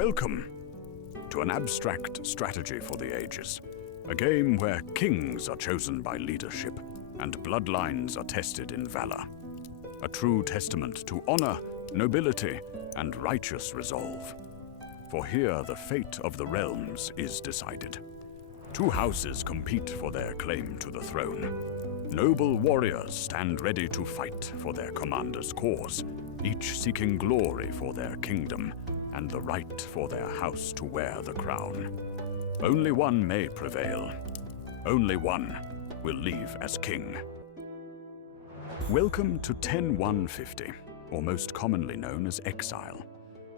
Welcome to an abstract strategy for the ages, a game where kings are chosen by leadership and bloodlines are tested in valor. A true testament to honor, nobility, and righteous resolve. For here the fate of the realms is decided. Two houses compete for their claim to the throne. Noble warriors stand ready to fight for their commander's cause, each seeking glory for their kingdom and the right for their house to wear the crown. Only one may prevail. Only one will leave as king. Welcome to 10150, or most commonly known as XIL.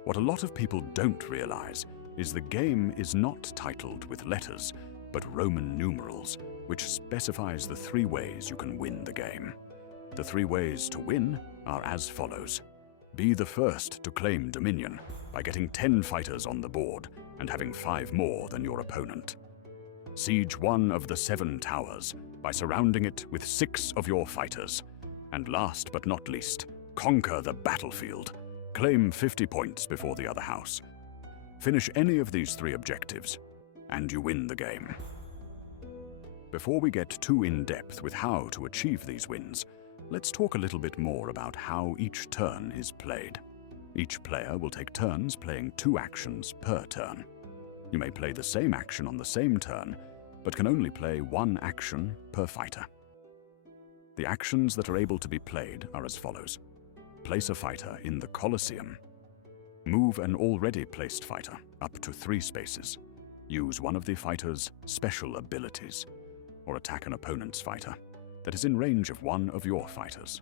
What a lot of people don't realize is the game is not titled with letters, but Roman numerals, which specifies the 3 ways you can win the game. The 3 ways to win are as follows. Be the first to claim dominion by getting 10 fighters on the board and having 5 more than your opponent. Siege one of the 7 towers by surrounding it with 6 of your fighters. And last but not least, conquer the battlefield. Claim 50 points before the other house. Finish any of these 3 objectives, and you win the game. Before we get too in-depth with how to achieve these wins, let's talk a little bit more about how each turn is played. Each player will take turns playing 2 actions per turn. You may play the same action on the same turn, but can only play 1 action per fighter. The actions that are able to be played are as follows. Place a fighter in the Colosseum. Move an already placed fighter up to 3 spaces. Use one of the fighter's special abilities, or attack an opponent's fighter that is in range of one of your fighters.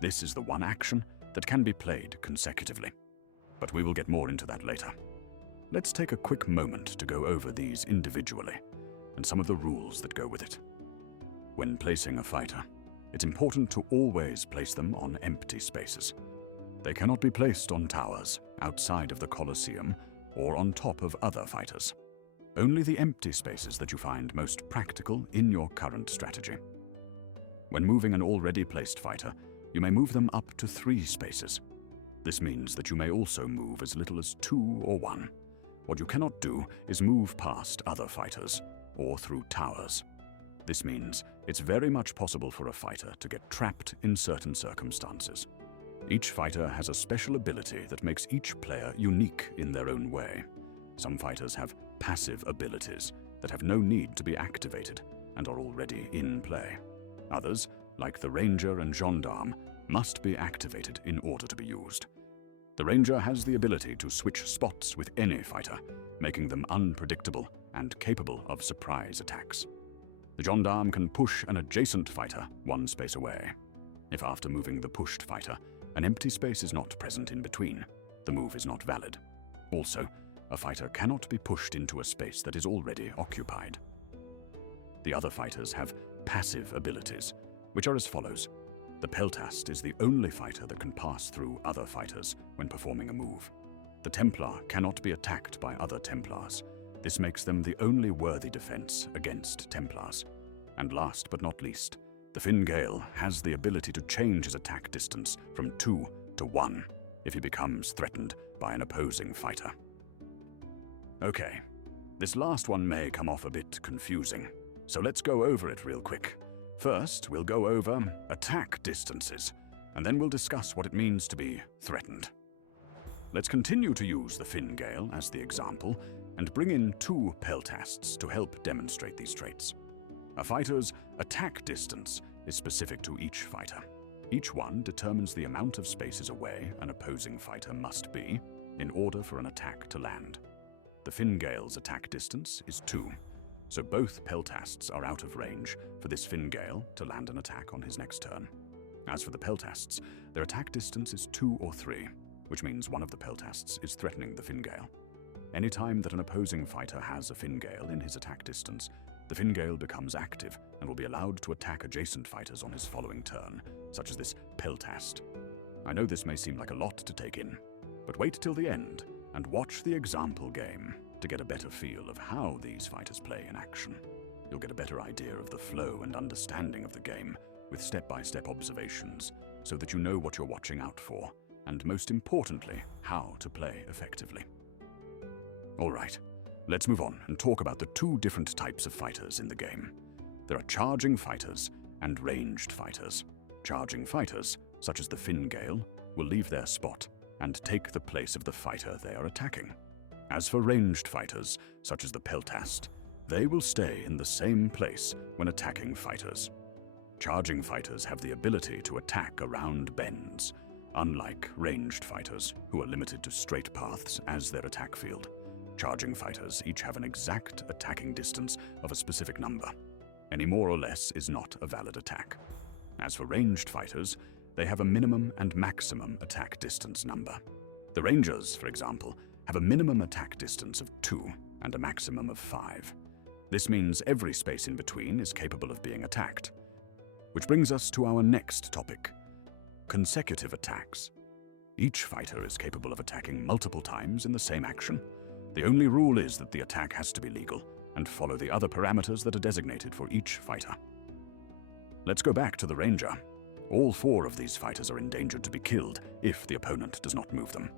This is the one action that can be played consecutively, but we will get more into that later. Let's take a quick moment to go over these individually and some of the rules that go with it. When placing a fighter, it's important to always place them on empty spaces. They cannot be placed on towers, outside of the Colosseum, or on top of other fighters. Only the empty spaces that you find most practical in your current strategy. When moving an already placed fighter, you may move them up to 3 spaces. This means that you may also move as little as 2 or 1. What you cannot do is move past other fighters, or through towers. This means it's very much possible for a fighter to get trapped in certain circumstances. Each fighter has a special ability that makes each player unique in their own way. Some fighters have passive abilities that have no need to be activated and are already in play. Others, like the Ranger and Gendarme, must be activated in order to be used. The Ranger has the ability to switch spots with any fighter, making them unpredictable and capable of surprise attacks. The Gendarme can push an adjacent fighter 1 space away. If after moving the pushed fighter, an empty space is not present in between, the move is not valid. Also, a fighter cannot be pushed into a space that is already occupied. The other fighters have passive abilities, which are as follows. The Peltast is the only fighter that can pass through other fighters when performing a move. The Templar cannot be attacked by other Templars. This makes them the only worthy defense against Templars. And last but not least, the Fingale has the ability to change his attack distance from 2 to 1 if he becomes threatened by an opposing fighter. Okay, this last one may come off a bit confusing, so let's go over it real quick. First, we'll go over attack distances, and then we'll discuss what it means to be threatened. Let's continue to use the Fingale as the example, and bring in 2 Peltasts to help demonstrate these traits. A fighter's attack distance is specific to each fighter. Each one determines the amount of spaces away an opposing fighter must be in order for an attack to land. The Fingale's attack distance is 2, so both Peltasts are out of range for this Fingale to land an attack on his next turn. As for the Peltasts, their attack distance is 2 or 3, which means one of the Peltasts is threatening the Fingale. Anytime that an opposing fighter has a Fingale in his attack distance, the Fingale becomes active and will be allowed to attack adjacent fighters on his following turn, such as this Peltast. I know this may seem like a lot to take in, but wait till the end and watch the example game to get a better feel of how these fighters play in action. You'll get a better idea of the flow and understanding of the game with step-by-step observations so that you know what you're watching out for and, most importantly, how to play effectively. Alright, let's move on and talk about the two different types of fighters in the game. There are charging fighters and ranged fighters. Charging fighters, such as the Fingale, will leave their spot and take the place of the fighter they are attacking. As for ranged fighters, such as the Peltast, they will stay in the same place when attacking fighters. Charging fighters have the ability to attack around bends, unlike ranged fighters, who are limited to straight paths as their attack field. Charging fighters each have an exact attacking distance of a specific number. Any more or less is not a valid attack. As for ranged fighters, they have a minimum and maximum attack distance number. The Rangers, for example, have a minimum attack distance of 2 and a maximum of 5. This means every space in between is capable of being attacked. Which brings us to our next topic: consecutive attacks. Each fighter is capable of attacking multiple times in the same action. The only rule is that the attack has to be legal and follow the other parameters that are designated for each fighter. Let's go back to the Ranger. All 4 of these fighters are endangered to be killed if the opponent does not move them.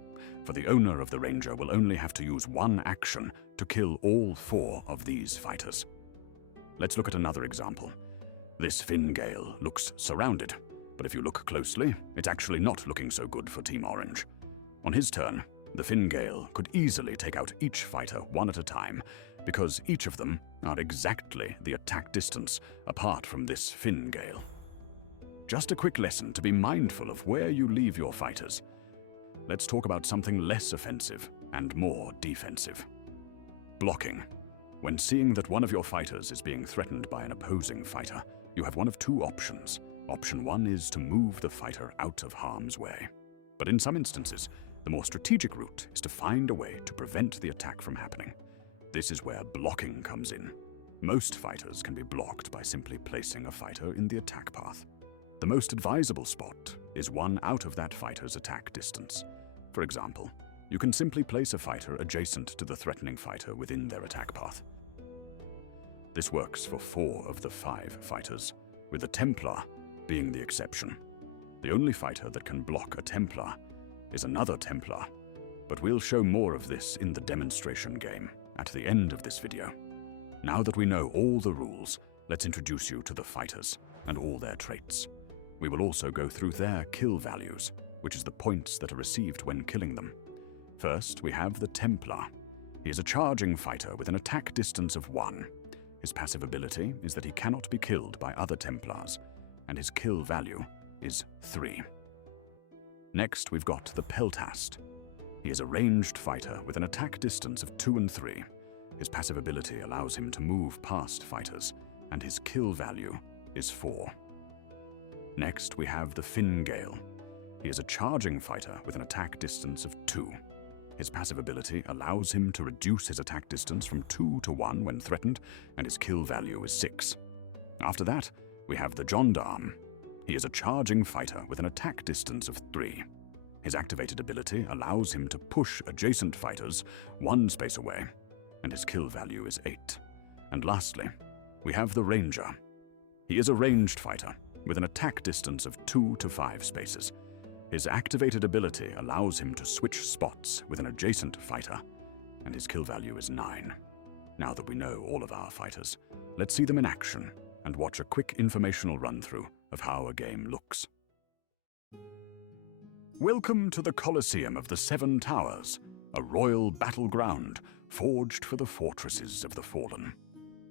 For the owner of the Ranger will only have to use one action to kill all 4 of these fighters. Let's look at another example. This Fingale looks surrounded, but if you look closely, it's actually not looking so good for Team Orange. On his turn, the Fingale could easily take out each fighter one at a time, because each of them are exactly the attack distance apart from this Fingale. Just a quick lesson to be mindful of where you leave your fighters. Let's talk about something less offensive and more defensive. Blocking. When seeing that one of your fighters is being threatened by an opposing fighter, you have one of 2 options. Option 1 is to move the fighter out of harm's way. But in some instances, the more strategic route is to find a way to prevent the attack from happening. This is where blocking comes in. Most fighters can be blocked by simply placing a fighter in the attack path. The most advisable spot is one out of that fighter's attack distance. For example, you can simply place a fighter adjacent to the threatening fighter within their attack path. This works for 4 of the 5 fighters, with the Templar being the exception. The only fighter that can block a Templar is another Templar, but we'll show more of this in the demonstration game at the end of this video. Now that we know all the rules, let's introduce you to the fighters and all their traits. We will also go through their kill values, which is the points that are received when killing them. First, we have the Templar. He is a charging fighter with an attack distance of 1. His passive ability is that he cannot be killed by other Templars, and his kill value is 3. Next, we've got the Peltast. He is a ranged fighter with an attack distance of 2 and 3. His passive ability allows him to move past fighters, and his kill value is 4. Next, we have the Fingale. He is a charging fighter with an attack distance of 2. His passive ability allows him to reduce his attack distance from 2 to 1 when threatened, and his kill value is 6. After that, we have the Gendarme. He is a charging fighter with an attack distance of 3. His activated ability allows him to push adjacent fighters 1 space away, and his kill value is 8. And lastly, we have the Ranger. He is a ranged fighter with an attack distance of 2 to 5 spaces. His activated ability allows him to switch spots with an adjacent fighter, and his kill value is 9. Now that we know all of our fighters, let's see them in action and watch a quick informational run-through of how a game looks. Welcome to the Colosseum of the 7 Towers, a royal battleground forged for the fortresses of the fallen.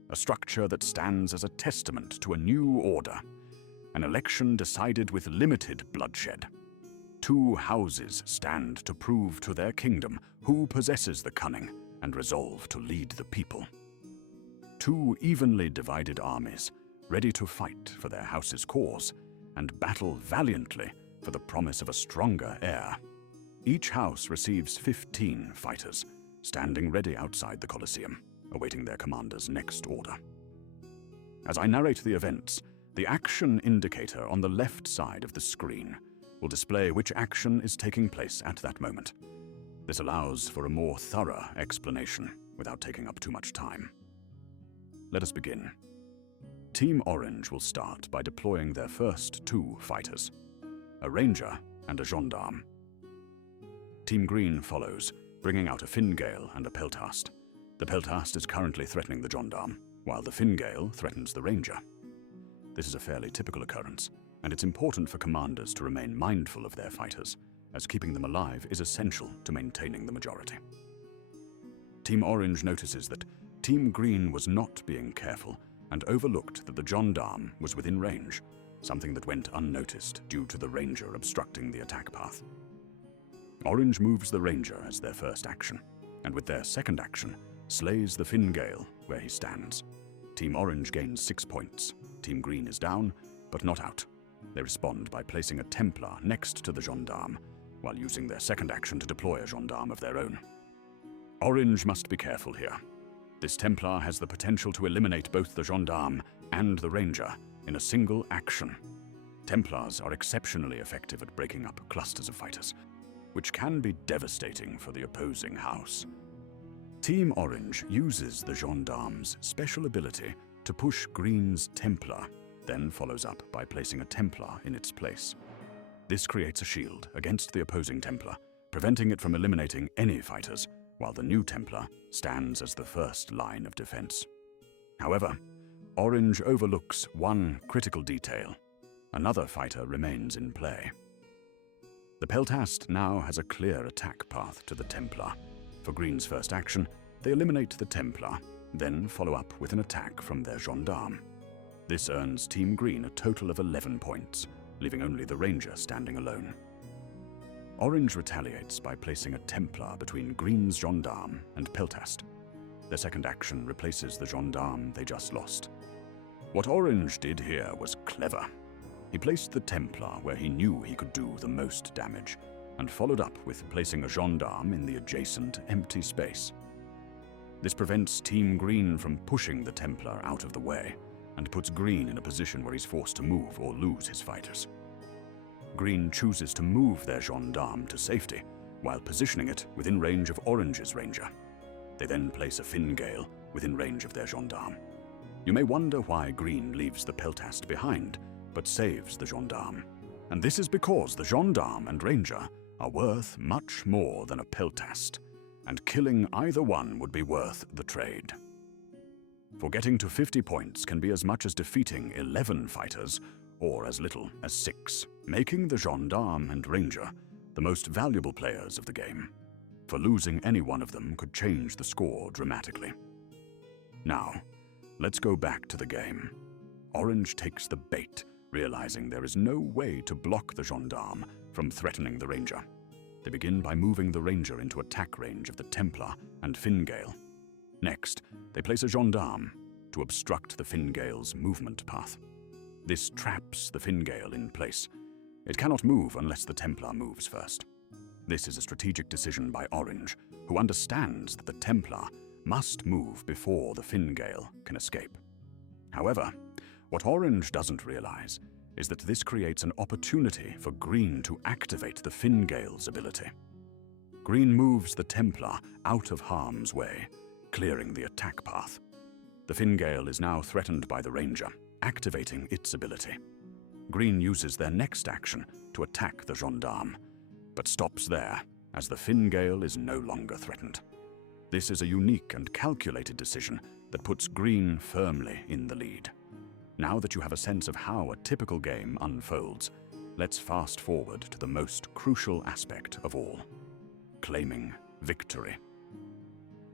A structure that stands as a testament to a new order. An election decided with limited bloodshed. 2 houses stand to prove to their kingdom who possesses the cunning and resolve to lead the people. 2 evenly divided armies, ready to fight for their house's cause and battle valiantly for the promise of a stronger heir. Each house receives 15 fighters, standing ready outside the Colosseum, awaiting their commander's next order. As I narrate the events, the action indicator on the left side of the screen will display which action is taking place at that moment. This allows for a more thorough explanation without taking up too much time. Let us begin. Team Orange will start by deploying their first 2 fighters, a Ranger and a Gendarme. Team Green follows, bringing out a Fingale and a Peltast. The Peltast is currently threatening the Gendarme, while the Fingale threatens the Ranger. This is a fairly typical occurrence, and it's important for commanders to remain mindful of their fighters, as keeping them alive is essential to maintaining the majority. Team Orange notices that Team Green was not being careful and overlooked that the Gendarme was within range, something that went unnoticed due to the Ranger obstructing the attack path. Orange moves the Ranger as their first action, and with their second action, slays the Fingale where he stands. Team Orange gains 6 points. Team Green is down, but not out. They respond by placing a Templar next to the Gendarme, while using their second action to deploy a Gendarme of their own. Orange must be careful here. This Templar has the potential to eliminate both the Gendarme and the Ranger in a single action. Templars are exceptionally effective at breaking up clusters of fighters, which can be devastating for the opposing house. Team Orange uses the Gendarme's special ability to push Green's Templar, then follows up by placing a Templar in its place. This creates a shield against the opposing Templar, preventing it from eliminating any fighters, while the new Templar stands as the first line of defense. However, Orange overlooks one critical detail. Another fighter remains in play. The Peltast now has a clear attack path to the Templar. For Green's first action, they eliminate the Templar, then follow up with an attack from their Gendarme. This earns Team Green a total of 11 points, leaving only the Ranger standing alone. Orange retaliates by placing a Templar between Green's Gendarme and Peltast. Their second action replaces the Gendarme they just lost. What Orange did here was clever. He placed the Templar where he knew he could do the most damage, and followed up with placing a Gendarme in the adjacent empty space. This prevents Team Green from pushing the Templar out of the way, and puts Green in a position where he's forced to move or lose his fighters. Green chooses to move their Gendarme to safety, while positioning it within range of Orange's Ranger. They then place a Fingale within range of their Gendarme. You may wonder why Green leaves the Peltast behind, but saves the Gendarme. And this is because the Gendarme and Ranger are worth much more than a Peltast, and killing either one would be worth the trade. For getting to 50 points can be as much as defeating 11 fighters, or as little as 6, making the Gendarme and Ranger the most valuable players of the game. For losing any one of them could change the score dramatically. Now, let's go back to the game. Orange takes the bait, realizing there is no way to block the Gendarme from threatening the Ranger. They begin by moving the Ranger into attack range of the Templar and Fingale. Next, they place a Gendarme to obstruct the Fingale's movement path. This traps the Fingale in place. It cannot move unless the Templar moves first. This is a strategic decision by Orange, who understands that the Templar must move before the Fingale can escape. However, what Orange doesn't realize is that this creates an opportunity for Green to activate the Fingale's ability. Green moves the Templar out of harm's way, clearing the attack path. The Fingale is now threatened by the Ranger, activating its ability. Green uses their next action to attack the Gendarme, but stops there, as the Fingale is no longer threatened. This is a unique and calculated decision that puts Green firmly in the lead. Now that you have a sense of how a typical game unfolds, let's fast forward to the most crucial aspect of all: claiming victory.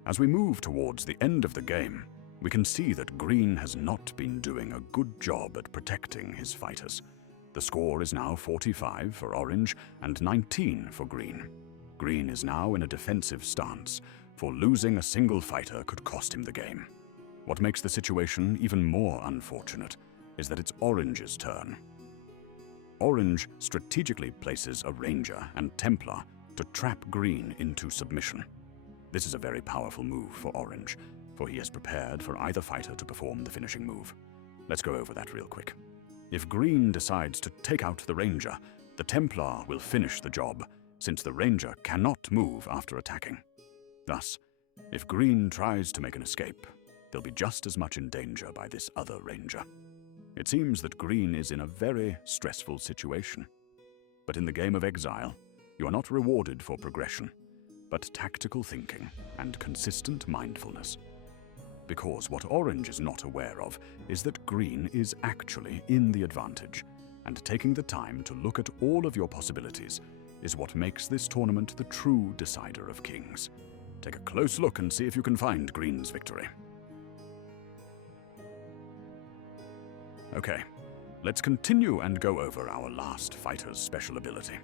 As we move towards the end of the game, we can see that Green has not been doing a good job at protecting his fighters. The score is now 45 for Orange and 19 for Green. Green is now in a defensive stance, for losing a single fighter could cost him the game. What makes the situation even more unfortunate is that it's Orange's turn. Orange strategically places a Ranger and Templar to trap Green into submission. This is a very powerful move for Orange, for he has prepared for either fighter to perform the finishing move. Let's go over that real quick. If Green decides to take out the Ranger, the Templar will finish the job, since the Ranger cannot move after attacking. Thus, if Green tries to make an escape, they'll be just as much in danger by this other Ranger. It seems that Green is in a very stressful situation. But in the game of Exile, you are not rewarded for progression, but tactical thinking and consistent mindfulness. Because what orange is not aware of is that green is actually in the advantage, and taking the time to look at all of your possibilities is what makes this tournament the true decider of kings. Take a close look and see if you can find green's victory. Okay, let's continue and go over our last fighter's special ability.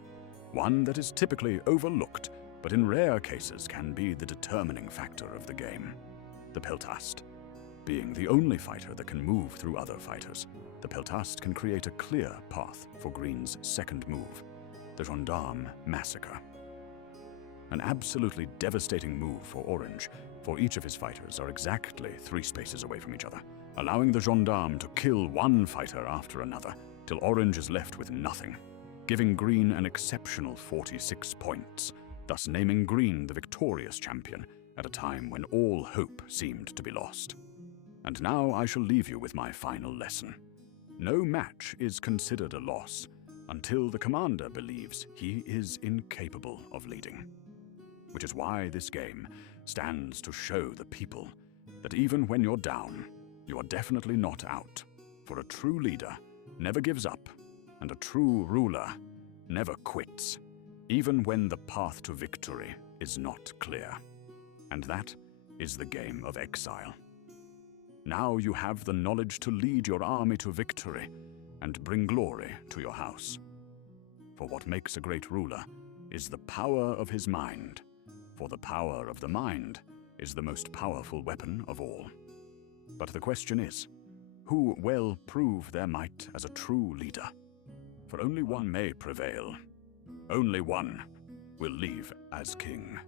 One that is typically overlooked, but in rare cases can be the determining factor of the game. The Peltast. Being the only fighter that can move through other fighters, the Peltast can create a clear path for green's second move, the Gendarme Massacre. An absolutely devastating move for orange, for each of his fighters are exactly 3 spaces away from each other, allowing the Gendarme to kill one fighter after another, till orange is left with nothing, giving green an exceptional 46 points, thus naming green the victorious champion at a time when all hope seemed to be lost. And now I shall leave you with my final lesson. No match is considered a loss until the commander believes he is incapable of leading. Which is why this game stands to show the people that even when you're down, you are definitely not out. For a true leader never gives up, and a true ruler never quits, even when the path to victory is not clear. And that is the game of exile. Now you have the knowledge to lead your army to victory and bring glory to your house. For what makes a great ruler is the power of his mind, for the power of the mind is the most powerful weapon of all. But the question is, who will prove their might as a true leader? For only one may prevail. Only one will leave as king.